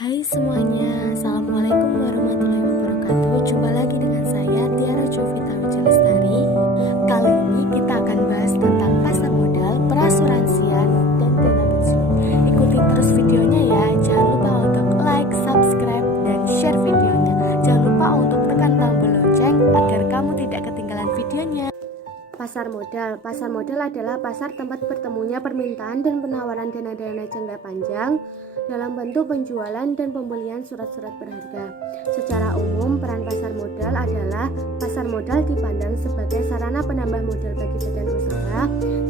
Hai semuanya, Assalamualaikum warahmatullahi wabarakatuh. Jumpa lagi dengan saya Tiara Jovita Wijalestari. Kali ini kita akan bahas tentang pasar modal, perasuransian, dan dana pensiun. Ikuti terus videonya ya. Jangan lupa untuk like, subscribe, dan share videonya. Jangan lupa untuk tekan tombol lonceng agar kamu tidak ketinggalan videonya. Pasar modal adalah pasar tempat bertemunya permintaan dan penawaran dana jangka panjang dalam bentuk penjualan dan pembelian surat-surat berharga. Secara umum, peran pasar modal adalah pasar modal dipandang sebagai sarana penambah modal bagi badan usaha.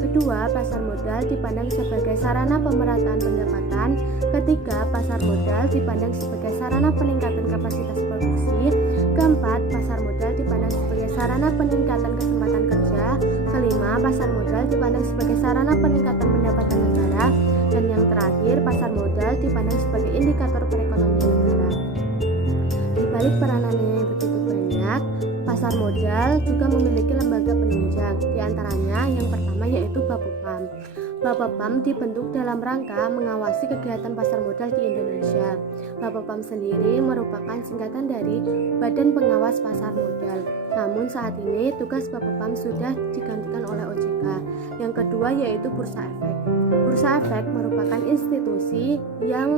Kedua, pasar modal dipandang sebagai sarana pemerataan pendapatan. Ketiga, pasar modal dipandang sebagai sarana peningkatan kapasitas produksi. Keempat, pasar modal dipandang sebagai sarana peningkatan kesempatan kerja. Kelima, pasar modal dipandang sebagai sarana peningkatan pendapatan negara. Dan yang terakhir, pasar modal dipandang sebagai indikator perekonomian negara. Di balik peranannya yang begitu banyak, pasar modal juga memiliki lembaga penunjang. Di antaranya yang pertama yaitu Bapepam. Bapepam dibentuk dalam rangka mengawasi kegiatan pasar modal di Indonesia. Bapepam sendiri merupakan singkatan dari Badan Pengawas Pasar Modal. Namun saat ini tugas Bapepam sudah digantikan oleh OJK. Yang kedua yaitu Bursa Efek. Bursa Efek merupakan institusi yang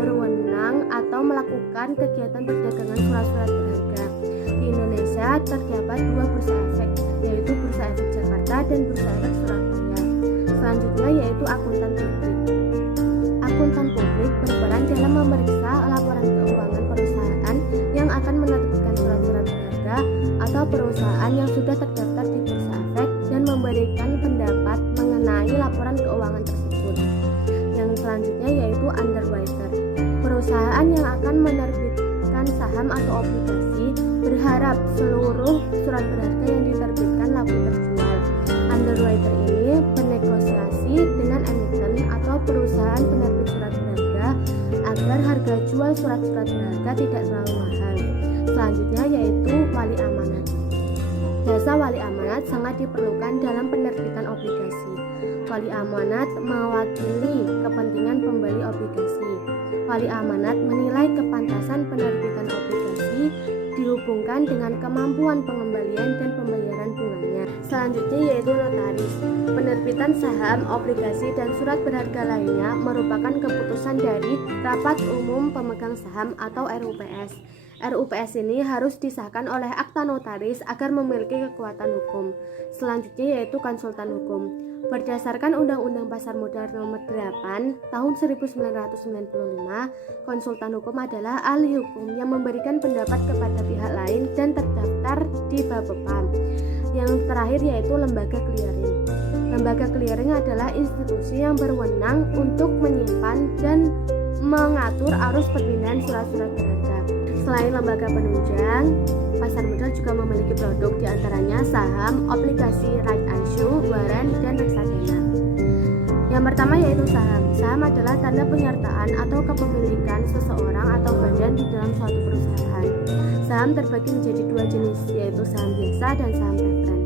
berwenang atau melakukan kegiatan perdagangan surat-surat berharga. Di Indonesia terdapat dua bursa efek, yaitu Bursa Efek Jakarta dan Bursa Efek Surabaya. Selanjutnya yaitu akuntan publik. Akuntan publik berperan dalam memeriksa laporan keuangan perusahaan yang akan menerbitkan surat-surat berharga atau perusahaan yang sudah terdaftar di Bursa Efek dan memberikan pendapat mengenai laporan keuangan tersebut. Yang selanjutnya yaitu underwriter. Perusahaan yang akan menerbitkan saham atau obligasi berharap seluruh surat berharga yang diterbitkan laku terjual. Underwriter ini bernegosiasi dengan emiten atau perusahaan penerbit surat berharga agar harga jual surat-surat berharga tidak terlalu mahal. Selanjutnya yaitu wali amanat. Jasa wali amanat sangat diperlukan dalam penerbitan obligasi. Wali amanat mewakili kepentingan pembeli obligasi. Wali amanat menilai kepantasan penerbitan obligasi dihubungkan dengan kemampuan pengembalian dan pembayaran bunganya. Selanjutnya yaitu notaris. Penerbitan saham, obligasi, dan surat berharga lainnya merupakan keputusan dari Rapat Umum Pemegang Saham atau RUPS. RUPS ini harus disahkan oleh akta notaris agar memiliki kekuatan hukum. Selanjutnya yaitu konsultan hukum. Berdasarkan Undang-Undang Pasar Modal Nomor 8 Tahun 1995, konsultan hukum adalah ahli hukum yang memberikan pendapat kepada pihak lain dan terdaftar di Bapepam. Yang terakhir yaitu lembaga clearing. Lembaga clearing adalah institusi yang berwenang untuk menyimpan dan mengatur arus perpindahan surat-surat berharga. Selain lembaga penunjang, pasar modal juga memiliki produk diantaranya saham, obligasi, right issue, warrant, dan reksadana. Yang pertama yaitu saham. Saham adalah tanda penyertaan atau kepemilikan seseorang atau badan di dalam suatu perusahaan. Saham terbagi menjadi dua jenis, yaitu saham biasa dan saham preferen.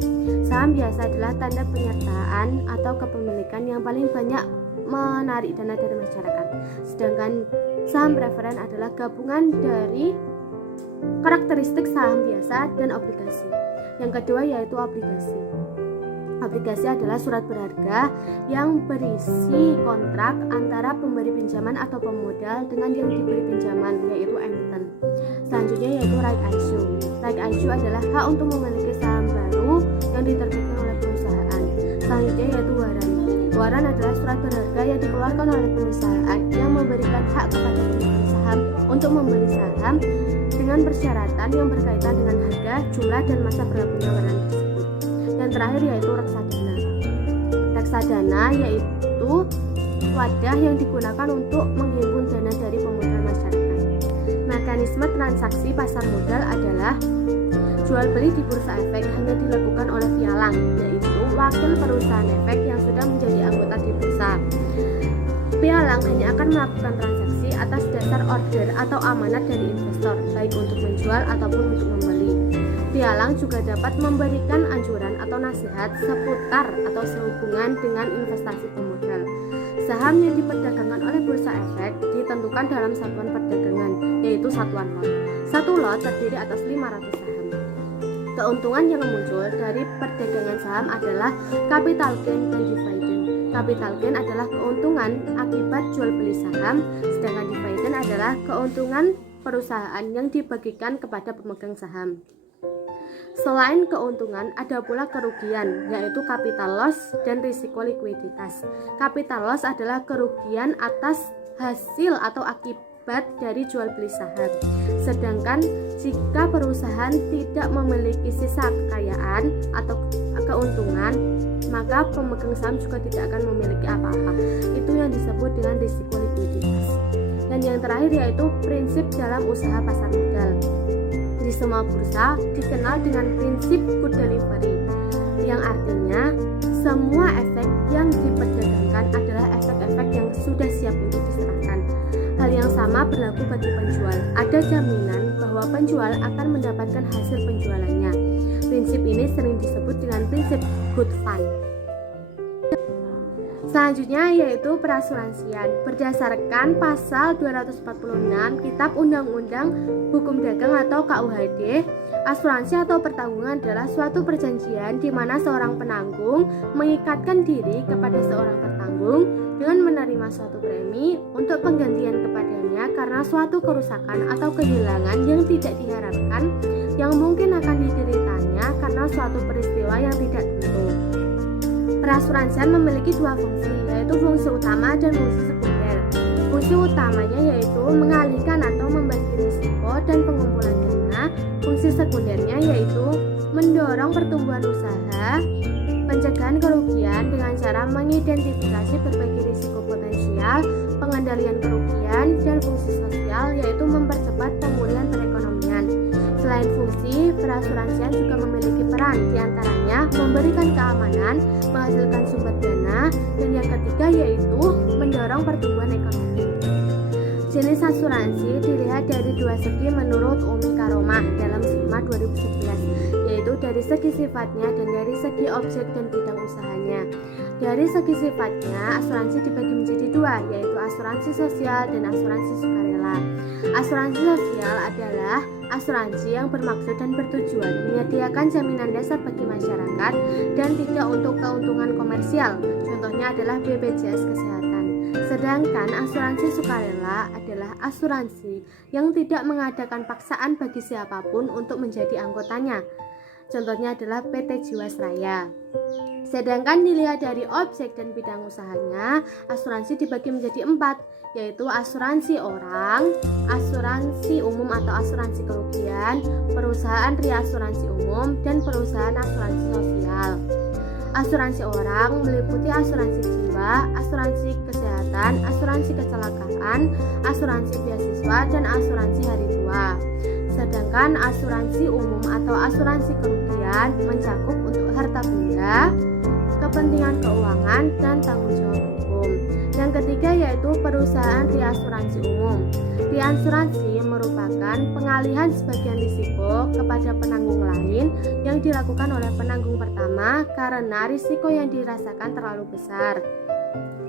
Saham biasa adalah tanda penyertaan atau kepemilikan yang paling banyak menarik dana dari masyarakat. Sedangkan saham preferen adalah gabungan dari karakteristik saham biasa dan obligasi. Yang kedua yaitu obligasi. Obligasi adalah surat berharga yang berisi kontrak antara pemberi pinjaman atau pemodal dengan yang diberi pinjaman, yaitu emiten. Selanjutnya yaitu right issue. Right issue adalah hak untuk memiliki saham baru yang diterbitkan oleh perusahaan. Selanjutnya yaitu warrant. Warrant adalah surat berharga yang dikeluarkan oleh perusahaan yang memberikan hak kepada pemegang saham untuk membeli saham dengan persyaratan yang berkaitan dengan harga, jumlah, dan masa berlakunya warrant tersebut. Yang terakhir yaitu reksadana. Reksadana yaitu wadah yang digunakan untuk menghimpun dana dari pemodal masyarakat. Mekanisme transaksi pasar modal adalah jual beli di bursa efek hanya dilakukan oleh pialang, yaitu wakil perusahaan efek yang sudah menjadi anggota di bursa. Pialang hanya akan melakukan transaksi atas dasar order atau amanat dari investor, baik untuk menjual ataupun untuk membeli. Pialang juga dapat memberikan anjuran atau nasihat seputar atau sehubungan dengan investasi pemodal. Saham yang diperdagangkan oleh bursa efek ditentukan dalam satuan perdagangan, yaitu satuan lot. Satu lot terdiri atas 500 saham. Keuntungan yang muncul dari perdagangan saham adalah capital gain dan dividen. Capital gain adalah keuntungan akibat jual beli saham, sedangkan dividen adalah keuntungan perusahaan yang dibagikan kepada pemegang saham. Selain keuntungan, ada pula kerugian, yaitu capital loss dan risiko likuiditas. Capital loss adalah kerugian atas hasil atau akibat dari jual beli saham. Sedangkan jika perusahaan tidak memiliki sisa kekayaan atau keuntungan, maka pemegang saham juga tidak akan memiliki apa-apa. Itu yang disebut dengan risiko likuiditas. Dan yang terakhir yaitu prinsip dalam usaha pasar modal. Di semua bursa dikenal dengan prinsip good delivery, yang artinya semua efek yang diperdagangkan adalah efek-efek yang sudah siap untuk diserahkan. Hal yang sama berlaku bagi penjual. Ada jaminan bahwa penjual akan mendapatkan hasil penjualannya. Prinsip ini sering disebut dengan prinsip good fund. Selanjutnya yaitu perasuransian. Berdasarkan pasal 246 Kitab Undang-Undang Hukum Dagang atau KUHD, asuransi atau pertanggungan adalah suatu perjanjian di mana seorang penanggung mengikatkan diri kepada seorang tertanggung dengan menerima suatu premi untuk penggantian kepadanya karena suatu kerusakan atau kehilangan yang tidak diharapkan yang mungkin akan dideritanya karena suatu peristiwa yang tidak tentu. Perasuransian memiliki dua fungsi, yaitu fungsi utama dan fungsi sekunder. Fungsi utamanya yaitu mengalihkan atau membagi risiko dan pengumpulan dana. Fungsi sekundernya yaitu mendorong pertumbuhan usaha, pencegahan kerugian dengan cara mengidentifikasi berbagai risiko potensial, pengendalian kerugian, dan fungsi sosial yaitu mempercepat pemulihan perekonomian. Selain fungsi, perasuransian juga memiliki peran, diantaranya memberikan keamanan, menghasilkan sumber dana, dan yang ketiga yaitu mendorong pertumbuhan ekonomi. Jenis asuransi dilihat dari dua segi menurut Umi Karomah dalam SIMA 2011, yaitu dari segi sifatnya dan dari segi objek dan bidang usahanya. Dari segi sifatnya, asuransi dibagi menjadi dua, yaitu asuransi sosial dan asuransi sukarela. Asuransi sosial adalah asuransi yang bermaksud dan bertujuan menyediakan jaminan dasar bagi masyarakat dan tidak untuk keuntungan komersial. Contohnya adalah BPJS Kesehatan. Sedangkan asuransi sukarela adalah asuransi yang tidak mengadakan paksaan bagi siapapun untuk menjadi anggotanya. Contohnya adalah PT Jiwasraya. Sedangkan dilihat dari objek dan bidang usahanya, asuransi dibagi menjadi 4, yaitu asuransi orang, asuransi umum atau asuransi kerugian, perusahaan reasuransi umum, dan perusahaan asuransi sosial. Asuransi orang meliputi asuransi jiwa, asuransi kesehatan, asuransi kecelakaan, asuransi beasiswa, dan asuransi hari tua. Sedangkan asuransi umum atau asuransi kerugian mencakup untuk harta benda, kepentingan keuangan, dan tanggung jawab hukum. Yang ketiga yaitu perusahaan reasuransi umum. Reasuransi merupakan pengalihan sebagian risiko kepada penanggung lain yang dilakukan oleh penanggung pertama karena risiko yang dirasakan terlalu besar.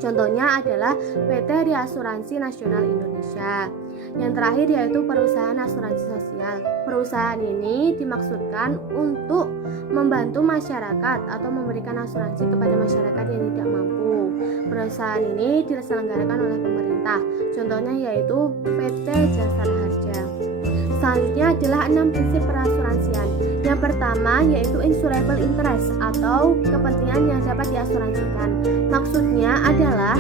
Contohnya adalah PT Reasuransi Nasional Indonesia. Yang terakhir yaitu perusahaan asuransi sosial. Perusahaan ini dimaksudkan untuk membantu masyarakat atau memberikan asuransi kepada masyarakat yang tidak mampu. Perusahaan ini diselenggarakan oleh pemerintah. Contohnya yaitu PT Jasara Harja. Selanjutnya adalah 6 prinsip perasuransian. Yang pertama yaitu insurable interest atau kepentingan yang dapat diasuransikan. Maksudnya adalah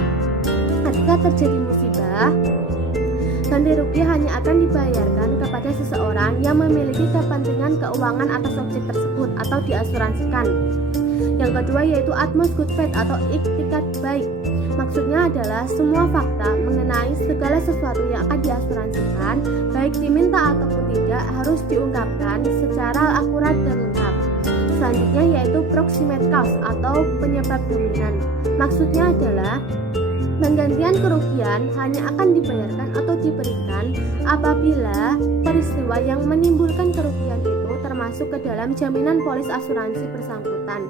ketika terjadi musibah, ganti rugi hanya akan dibayarkan kepada seseorang yang memiliki kepentingan keuangan atas objek tersebut atau diasuransikan. Yang kedua yaitu utmost good faith atau iktikat baik. Maksudnya adalah semua fakta mengenai segala sesuatu yang akan diasuransikan, baik diminta ataupun tidak, harus diungkapkan secara akurat dan lengkap. Selanjutnya yaitu proximate cause atau penyebab dominan. Maksudnya adalah penggantian kerugian hanya akan dibayarkan atau diberikan apabila peristiwa yang menimbulkan kerugian itu termasuk ke dalam jaminan polis asuransi bersangkutan.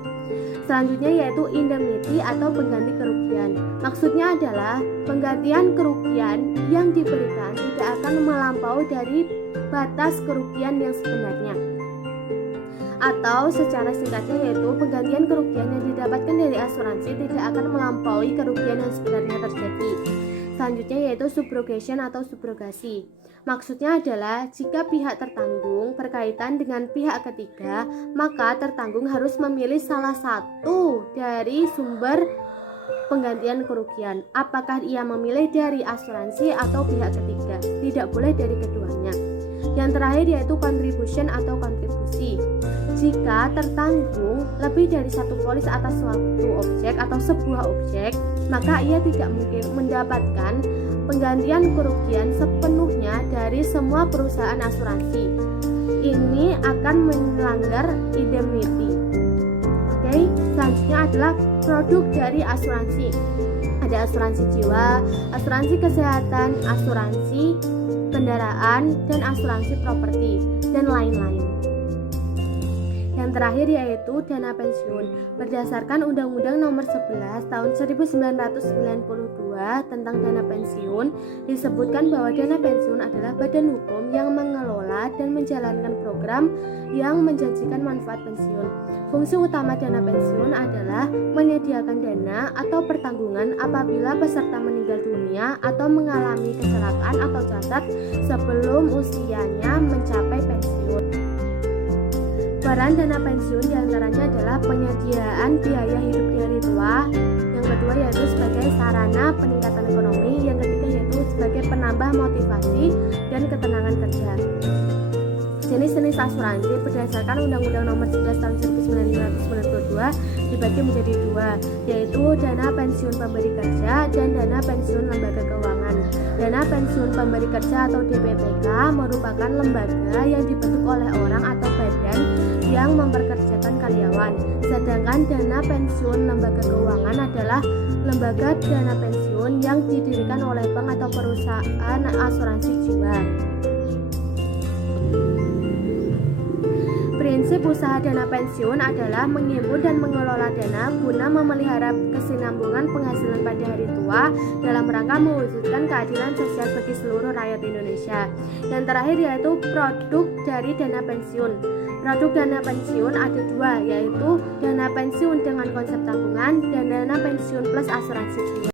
Selanjutnya yaitu indemnity atau pengganti kerugian. Maksudnya adalah penggantian kerugian yang diberikan tidak akan melampaui dari batas kerugian yang sebenarnya. Atau secara singkatnya yaitu penggantian kerugian yang didapatkan dari asuransi tidak akan melampaui kerugian yang sebenarnya terjadi. Selanjutnya yaitu subrogation atau subrogasi. Maksudnya adalah jika pihak tertanggung berkaitan dengan pihak ketiga, maka tertanggung harus memilih salah satu dari sumber penggantian kerugian. Apakah ia memilih dari asuransi atau pihak ketiga? Tidak boleh dari keduanya. Yang terakhir yaitu contribution atau kontribusi. Jika tertanggung lebih dari satu polis atas suatu objek atau sebuah objek, maka ia tidak mungkin mendapatkan penggantian kerugian sepenuhnya dari semua perusahaan asuransi. Ini akan melanggar indemnity. Oke, selanjutnya adalah produk dari asuransi. Ada asuransi jiwa, asuransi kesehatan, asuransi kendaraan, dan asuransi properti, dan lain-lain. Yang terakhir yaitu dana pensiun. Berdasarkan Undang-Undang Nomor 11 Tahun 1992 tentang dana pensiun, disebutkan bahwa dana pensiun adalah badan hukum yang mengelola dan menjalankan program yang menjanjikan manfaat pensiun. Fungsi utama dana pensiun adalah menyediakan dana atau pertanggungan apabila peserta meninggal dunia atau mengalami kecelakaan atau cacat sebelum usianya mencapai pensiun. Peran dana pensiun diantaranya adalah penyediaan biaya hidup di hari tua, yang kedua yaitu sebagai sarana peningkatan ekonomi, yang ketiga yaitu sebagai penambah motivasi dan ketenangan kerja. Jenis-jenis asuransi berdasarkan Undang-Undang Nomor 11 Tahun 1992 dibagi menjadi dua, yaitu dana pensiun pemberi kerja dan dana pensiun lembaga keuangan. Dana pensiun pemberi kerja atau DPPK merupakan lembaga yang dibentuk oleh orang atau badan yang memperkerjakan karyawan. Sedangkan dana pensiun lembaga keuangan adalah lembaga dana pensiun yang didirikan oleh bank atau perusahaan asuransi jiwa. Prinsip usaha dana pensiun adalah menghimpun dan mengelola dana guna memelihara kesinambungan penghasilan pada hari tua dalam rangka mewujudkan keadilan sosial bagi seluruh rakyat Indonesia. Yang terakhir yaitu produk dari dana pensiun. Produk dana pensiun ada dua, yaitu dana pensiun dengan konsep tabungan dan dana pensiun plus asuransi jiwa.